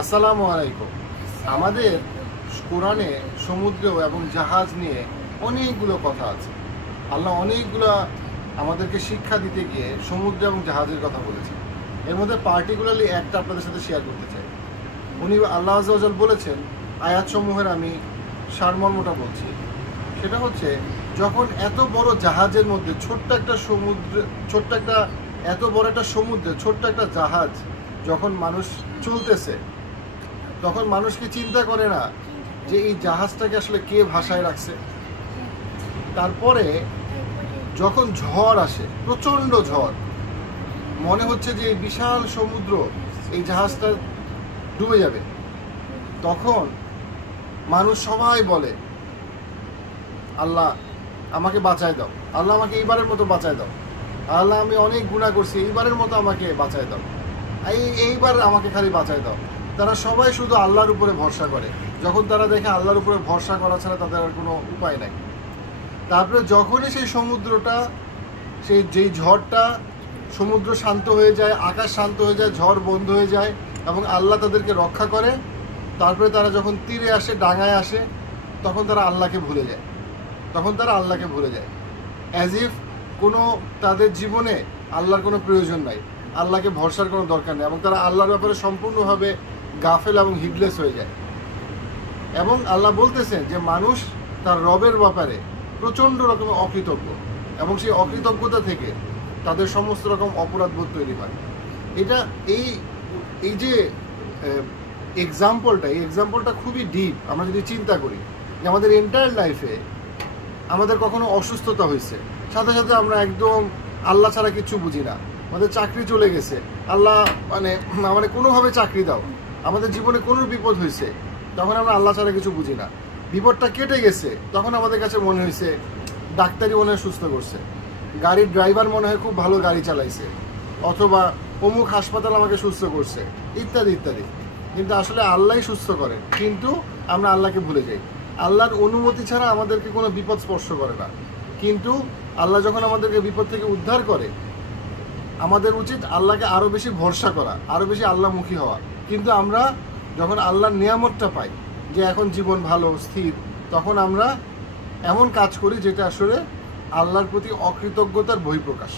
আসসালামু আলাইকুম। আমাদের কোরআনে সমুদ্র এবং জাহাজ নিয়ে অনেকগুলো কথা আছে। আল্লাহ অনেকগুলো আমাদেরকে শিক্ষা দিতে গিয়ে সমুদ্র এবং জাহাজের কথা বলেছেন। এর মধ্যে পার্টিকুলারলি একটা আপনাদের সাথে শেয়ার করতে চাই। উনি আল্লাহ আযজা ওয়া জাল বলেছেন, আয়াতসমূহের আমি সারমর্মটা বলছি। সেটা হচ্ছে, যখন এত বড় জাহাজের মধ্যে ছোট্ট একটা সমুদ্রে ছোট্ট একটা জাহাজ যখন মানুষ চলতেছে, তখন মানুষ কি চিন্তা করে না যে এই জাহাজটাকে আসলে কে ভাসায় রাখছে? তারপরে যখন ঝড় আসে, প্রচণ্ড ঝড়, মনে হচ্ছে যে এই বিশাল সমুদ্র এই জাহাজটা ডুবে যাবে, তখন মানুষ সবাই বলে, আল্লাহ আমাকে বাঁচায় দাও, আল্লাহ আমাকে এইবারের মতো বাঁচায় দাও, আল্লাহ আমি অনেক গুনাহ করছি, এইবারের মতো আমাকে বাঁচায় দাও, এইবার আমাকে খালি বাঁচায় দাও। তারা সবাই শুধু আল্লাহর উপরে ভরসা করে, যখন তারা দেখে আল্লাহর উপরে ভরসা করা ছাড়া তাদের আর কোনো উপায় নাই। তারপরে যখনই সেই সমুদ্রটা, যেই ঝড়টা, সমুদ্র শান্ত হয়ে যায়, আকাশ শান্ত হয়ে যায়, ঝড় বন্ধ হয়ে যায় এবং আল্লাহ তাদেরকে রক্ষা করে, তারপরে তারা যখন তীরে আসে, ডাঙায় আসে, তখন তারা আল্লাহকে ভুলে যায়। অ্যাজ ইফ কোনো তাদের জীবনে আল্লাহর কোনো প্রয়োজন নাই, আল্লাহকে ভরসার কোনো দরকার নেই, এবং তারা আল্লাহর ব্যাপারে সম্পূর্ণভাবে গাফেল এবং হিডলেস হয়ে যায়। এবং আল্লাহ বলতেছেন যে মানুষ তার রবের ব্যাপারে প্রচণ্ড রকমের অকৃতজ্ঞ, এবং সেই অকৃতজ্ঞতা থেকে তাদের সমস্ত রকম অপরাধবোধ তৈরি হয়। এই যে এক্সাম্পলটা খুবই ডিপ। আমরা যদি চিন্তা করি যে আমাদের এন্টায়ার লাইফে আমাদের কখনো অসুস্থতা হয়েছে, সাথে সাথে আমরা একদম আল্লাহ ছাড়া কিছু বুঝি না। আমাদের চাকরি চলে গেছে, আল্লাহ মানে কোনোভাবে চাকরি দাও। আমাদের জীবনে কোনো বিপদ হয়েছে, তখন আমরা আল্লাহ ছাড়া কিছু বুঝি না। বিপদটা কেটে গেছে, তখন আমাদের কাছে মনে হয়েছে ডাক্তারই মনে হয় সুস্থ করছে, গাড়ির ড্রাইভার মনে হয় খুব ভালো গাড়ি চালাইছে, অথবা অমুক হাসপাতাল আমাকে সুস্থ করছে, ইত্যাদি ইত্যাদি। কিন্তু আসলে আল্লাহই সুস্থ করেন, কিন্তু আমরা আল্লাহকে ভুলে যাই। আল্লাহর অনুমতি ছাড়া আমাদেরকে কোনো বিপদ স্পর্শ করে না। কিন্তু আল্লাহ যখন আমাদেরকে বিপদ থেকে উদ্ধার করে, আমাদের উচিত আল্লাহকে আরও বেশি ভরসা করা, আরও বেশি আল্লাহমুখী হওয়া। কিন্তু আমরা যখন আল্লাহর নিয়ামতটা পাই, যে এখন জীবন ভালো স্থির, তখন আমরা এমন কাজ করি যেটা আসলে আল্লাহর প্রতি অকৃতজ্ঞতার বহিঃপ্রকাশ।